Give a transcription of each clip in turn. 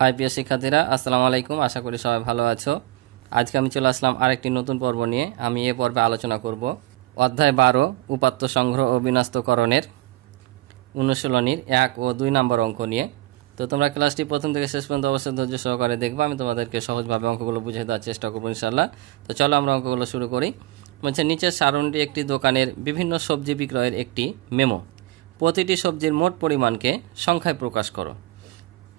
High প্রিয় শিক্ষার্থীরা, আসসালামু আলাইকুম। আশা করি সবাই ভালো আছো। আজকে আমি চলে আসলাম আরেকটি নতুন পর্ব নিয়ে। আমি এ পর্বে আলোচনা করব অধ্যায় 12 উপাত্ত সংগ্রহ ও বিন্যস্তকরণের অনুশীলনীর 1 ও 2 নম্বর অঙ্ক নিয়ে। তো তোমরা ক্লাসটি প্রথম থেকে শেষ পর্যন্ত অবশ্যই ধৈর্য সহকারে দেখবা। আমি তোমাদেরকে সহজভাবে অঙ্কগুলো বুঝিয়ে দেওয়ার চেষ্টা করবো ইনশাআল্লাহ। তো চলো আমরা অঙ্কগুলো শুরু করি। বলছে, নিচের সারণীটি একটি দোকানের বিভিন্ন সবজি বিক্রয়ের একটি মেমো। প্রতিটি সবজির মোট পরিমাণকে সংখ্যায় প্রকাশ করো।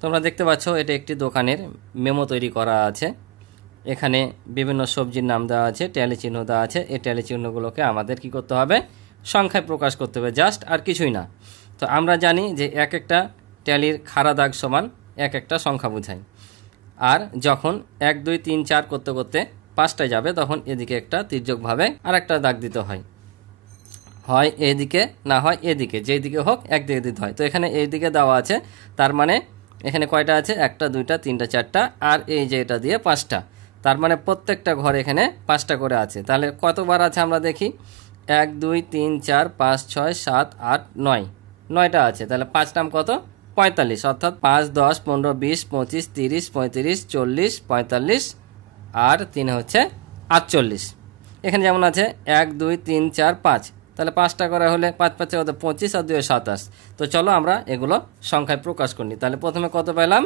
তোমরা দেখতে পাচ্ছ এটা একটি দোকানের মেমো তৈরি করা আছে। এখানে বিভিন্ন সবজির নাম দেওয়া আছে, ট্যালি চিহ্ন দেওয়া আছে। এই ট্যালি চিহ্নগুলোকে আমাদের কি করতে হবে? সংখ্যায় প্রকাশ করতে হবে, জাস্ট, আর কিছুই না। তো আমরা জানি যে এক একটা ট্যালির খাড়া দাগ সমান এক একটা সংখ্যা বোঝায়। আর যখন 1 2 3 4 করতে করতে 5টায় যাবে, তখন এদিকে একটা তির্যকভাবে আর একটা দাগ দিতে হয়, হয় এদিকে না হয় এদিকে, যেই দিকে হোক একদিকে দিতে হয়। তো এখানে এই দিকে দেওয়া আছে, তার মানে এখানে কয়টা আছে? 1টা 2টা 3টা 4টা, আর এই যে এটা দিয়ে 5টা। তার মানে প্রত্যেকটা ঘরে এখানে 5টা করে আছে। তাহলে কতবার আছে আমরা দেখি। 1 2 3 4 5 6 7 8 9, 9টা আছে। তাহলে 5 নাম কত? 45, অর্থাৎ 5 10 15 20 25 30 35 40 45 আর 3 হচ্ছে 48। এখানে যেমন আছে 1 2 3 4 5, তাহলে 5টা করা হলে 5 5 কত? 25 আর 2 27। তো চলো আমরা এগুলো সংখ্যায় প্রকাশ করি। তাহলে প্রথমে কত পেলাম?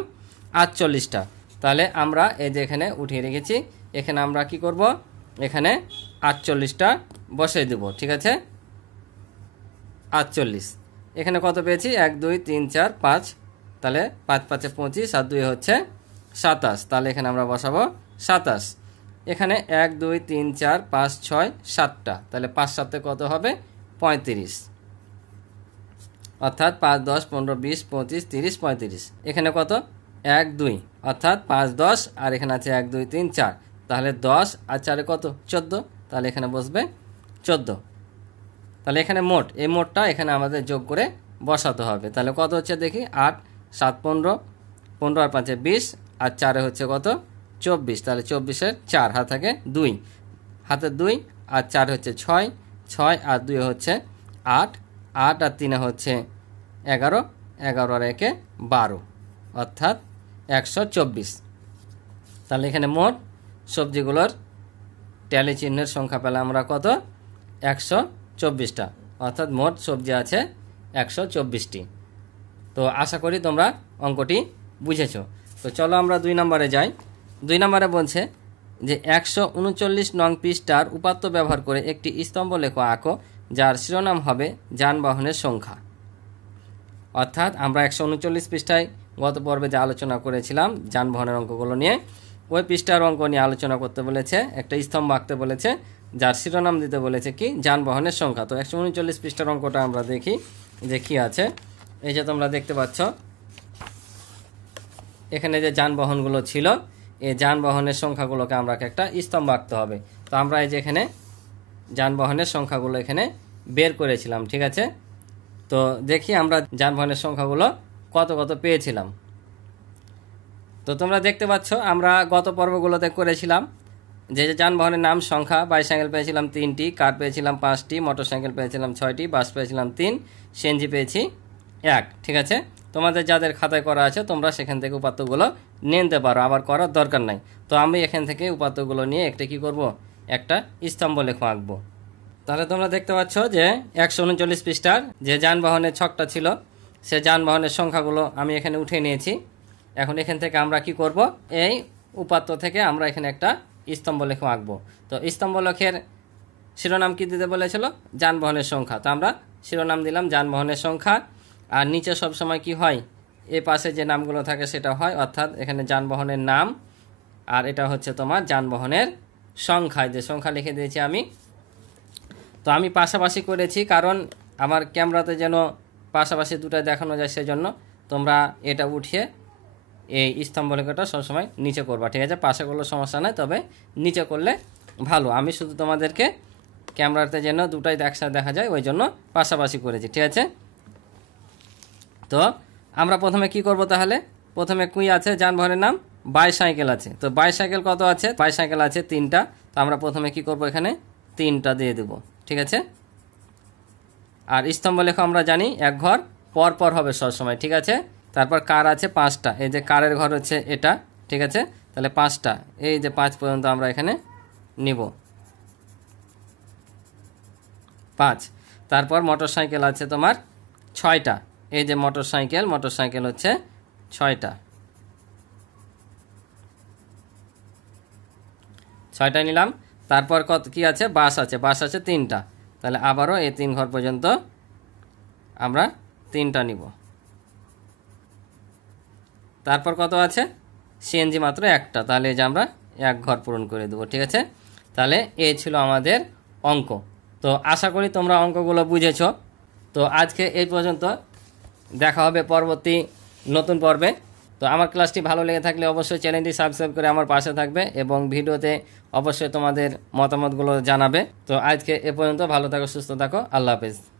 48টা। তাহলে আমরা এই যে এখানে উঠিয়ে রেখেছি, এখানে আমরা কি করব? এখানে 48টা বসিয়ে দেব, ঠিক আছে? 48। এখানে কত পেয়েছি? 1 2 3 4 5, তাহলে 5 5 25 আর 2 হচ্ছে 27। তাহলে এখানে আমরা বসাবো 27। এখানে 1 2 3 4 5 6 7টা, তাহলে 5 7 কত হবে? 35, অর্থাৎ 5 10 15 20 25 30 35। এখানে কত? 1 2, অর্থাৎ 5 10, আর এখানে আছে 1 2 3 4, তাহলে 10 আর 4 কত? 14, তাহলে এখানে বসবে 14। তাহলে এখানে মোট, এই মোটটা এখানে আমাদের যোগ করে বসাতে হবে। তাহলে কত হচ্ছে দেখি। 8 7 15, 15 আর 5 20, আর 4 হচ্ছে কত? 24। তাহলে 24-এর 4 হাত থাকে 2, হাতে 2, আর 4 হচ্ছে 6, 6 আর 2 হচ্ছে 8, 8 আর 3 হচ্ছে 11, 11 আর 1 12, অর্থাৎ 124। তাহলে এখানে মোট সবজিগুলোর ট্যালি চিহ্নের সংখ্যা পেলাম আমরা কত? 124টা, অর্থাৎ মোট সবজি আছে 124টি। তো আশা করি তোমরা অঙ্কটি বুঝেছো। তো চলো আমরা 2 নম্বরে যাই। 2 নম্বরে বলছে যে 139 নং পৃষ্ঠার উপাত্ত ব্যবহার করে একটি স্তম্ভ লেখ আঁকো, যার শিরোনাম হবে যানবাহনের সংখ্যা। অর্থাৎ আমরা 139 পৃষ্ঠায় গত পর্বে যে আলোচনা করেছিলাম যানবাহনের অঙ্কগুলো নিয়ে, ওই পৃষ্ঠার অঙ্ক নিয়ে আলোচনা করতে বলেছে। একটা স্তম্ভ আঁকতে বলেছে, যার শিরোনাম দিতে বলেছে কি? যানবাহনের সংখ্যা। তো 139 পৃষ্ঠার অঙ্কটা আমরা দেখি যে কী আছে। এই যে তোমরা দেখতে পাচ্ছ, এখানে যে যানবাহনগুলো ছিল, এই যানবাহনের সংখ্যাগুলোকে আমরা একটা স্তম্ভ আঁকতে হবে। তো আমরা এই যে এখানে যানবাহনের সংখ্যাগুলো এখানে বের করেছিলাম, ঠিক আছে? তো দেখি আমরা যানবাহনের সংখ্যাগুলো কত কত পেয়েছিলাম। তো তোমরা দেখতে পাচ্ছ আমরা গত পর্বগুলোতে করেছিলাম যে যানবাহনের নাম সংখ্যা। বাইসাইকেল পেয়েছিলাম 3টি, কার পেয়েছিলাম 5টি, মোটরসাইকেল পেয়েছিলাম 6টি, বাস পেয়েছিলাম 3, সিএনজি পেয়েছি 1, ঠিক আছে? তোমাদের যাদের খাতায় করা আছে তোমরা সেখান থেকে উপাত্তগুলো নিয়ে নিতে পারো, আবার করার দরকার নাই। তো আমি এখান থেকে উপাত্তগুলো নিয়ে একটা কি করব? একটা স্তম্ভ লেখ আঁকবো। তাহলে তোমরা দেখতে পাচ্ছ যে 139 পৃষ্ঠার যে যানবাহনের ছকটা ছিল, সে যানবাহনের সংখ্যাগুলো আমি এখানে উঠে নিয়েছি। এখন এখান থেকে আমরা কি করব? এই উপাত্ত থেকে আমরা এখানে একটা স্তম্ভ লেখ আঁকবো। তো স্তম্ভ লেখের শিরোনাম কি দিতে বলেছিল? যানবাহনের সংখ্যা। তো আমরা শিরোনাম দিলাম যানবাহনের সংখ্যা। আর নিচে সবসময় কি হয়? এ পাশে যে নামগুলো থাকে সেটা হয়, অর্থাৎ এখানে যানবাহনের নাম, আর এটা হচ্ছে তোমার যানবাহনের সংখ্যায় যে সংখ্যা লিখে দিয়েছি আমি। তো আমি পাশাপাশি করেছি, কারণ আমার ক্যামেরাতে যেন পাশাপাশি দুটাই দেখানো যায়, সেজন্য তোমরা এটা উঠিয়ে এই স্তম্ভ লেখাটা সবসময় নিচে করবা, ঠিক আছে? পাশে করলে সমস্যা নাই, তবে নিচে করলে ভালো। আমি শুধু তোমাদেরকে ক্যামেরাতে যেন দুটাই একসাথে দেখা যায়, ওই জন্য পাশাপাশি করেছি, ঠিক আছে? তো আমরা প্রথমে কি করব? তাহলে প্রথমে কুই আছে যানবাহনের নাম, বাইসাইকেল আছে। তো বাইসাইকেল কত আছে? বাইসাইকেল আছে 3টা। তো আমরা প্রথমে কি করব? এখানে 3টা দিয়ে দেব, ঠিক আছে? আর স্তম্ভ লেখা আমরা জানি এক ঘর পর পর হবে সবসময়, ঠিক আছে? তারপর কার আছে 5টা, এই যে কারের ঘর হচ্ছে এটা, ঠিক আছে। তাহলে 5টা, এই যে 5 পর্যন্ত আমরা এখানে নিব 5। তারপর মোটরসাইকেল আছে তোমার 6টা, এই যে মোটরসাইকেল হচ্ছে 6টা, 6টা নিলাম। তারপর কত কি আছে, বাস আছে 3টা, তাহলে আবারও এই 3 ঘর পর্যন্ত আমরা 3টা নিব। তারপর কত আছে, সিএনজি মাত্র 1টা, তাহলে এই যে আমরা 1 ঘর পূরণ করে দেবো, ঠিক আছে। তাহলে এই ছিল আমাদের অঙ্ক। তো আশা করি তোমরা অঙ্কগুলো বুঝেছো। তো আজকে এই পর্যন্ত, দেখা হবে পরবর্তী নতুন পর্বে। তো আমার ক্লাসটি ভালো লেগে থাকলে অবশ্যই চ্যানেলটি সাবস্ক্রাইব করে আমার পাশে থাকবে এবং ভিডিওতে অবশ্যই তোমাদের মতামতগুলো জানাবে। তো আজকে এ পর্যন্ত, ভালো থাকো, সুস্থ থাকো, আল্লাহ হাফেজ।